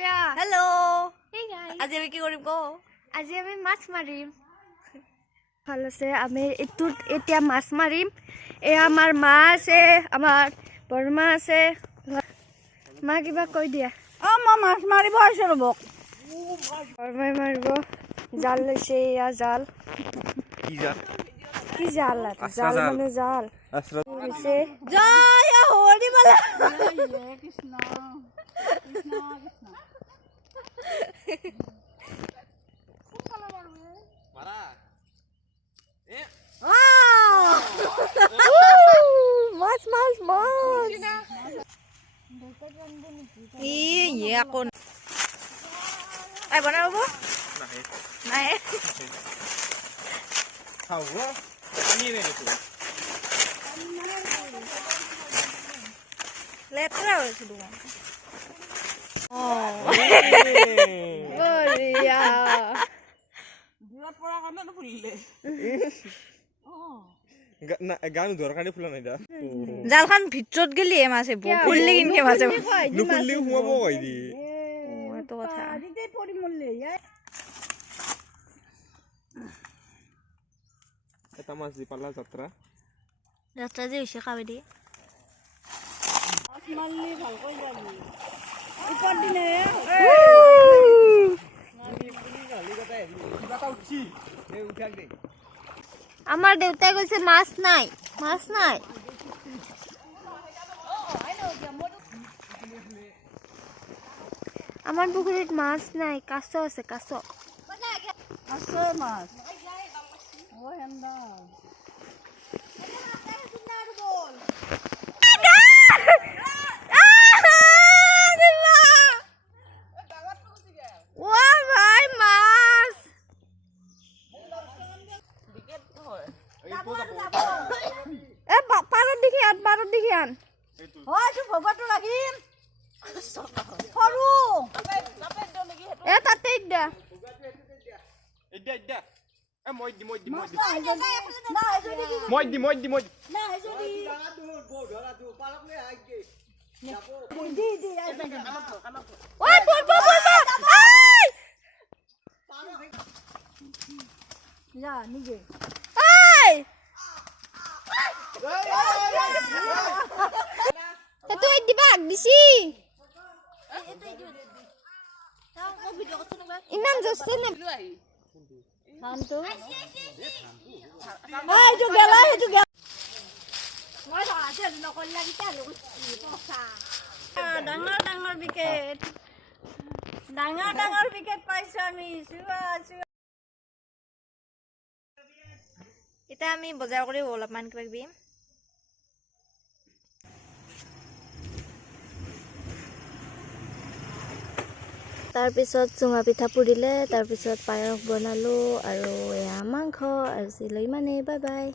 Yeah. Hello. Hey guys. আজি আমি কি কৰিম কও? আজি আমি মাছ মাৰিম। ভাল আছে আমি এতিয়া মাছ মাৰিম। এ আমাৰ মা আছে, আমাৰ বৰমা আছে। মা কিবা কৈ দিয়া। মই মাছ মাৰিব আহিছো ৰব। বৰমাই মাৰিব। জাল লৈছে ইয়া জাল। কি জাল? কি জাল? জাল মানে জাল। লৈছে। জয় হৰি বলা। কৃষ্ণ কৃষ্ণ কৃষ্ণ মাছ মাছ মাছ। ইয়ে আকৌ আই বনাব নাই খাও পানী এনে দিছো লেতেৰা হৈছে দুখন বঢ়িয়া। দূৰত পৰা কাৰণে নুফুলিলে গান দৰকাৰী ফুলা নাই দা জালখন ভিতৰত গেলি মাছ হ'ব ফুললি কিনকে মাছ হ'ব নুফুললি সোমাব কই দি এইটো কথা দিতে পৰি মৰলে এটা মাছ দি পালা যাত্ৰা যাত্ৰা যে হৈছে খাবে দি মাছ মাৰলি ভালকৈ যাবি ওপৰ দিনে আমাৰ দেউতাই কৈছে মাছ নাই, মাছ নাই। আমাৰ পুখুৰীত মাছ নাই, কাছ আছে কাছ। আছে মাছ ও হেন্দা পাৰত দেখি আন হয়তো ভগতো লাগিম সৰু এ তাতে দে ইদ্দা ইদ্দা এ মই দি না এজনী দি দি ওই বল আই যা নিজে আই তুই দিবা দিছি ইমান জস্তি নে শান্ত এইটো গেলা এইটো গেলা মই ধৰাছে নকৰি লাগি চালো পছা ডাঙৰ ডাঙৰ বিকেট ডাঙৰ বিকেট পাইছো আমি এতিয়া আমি বজাৰ কৰি অলপমান কিবা কিবি তাৰপিছত চুঙা পিঠা পুৰিলে তাৰপিছত পায়স বনালোঁ আৰু এয়া মাংস আৰু চিলো ইমানেই বাই বাই।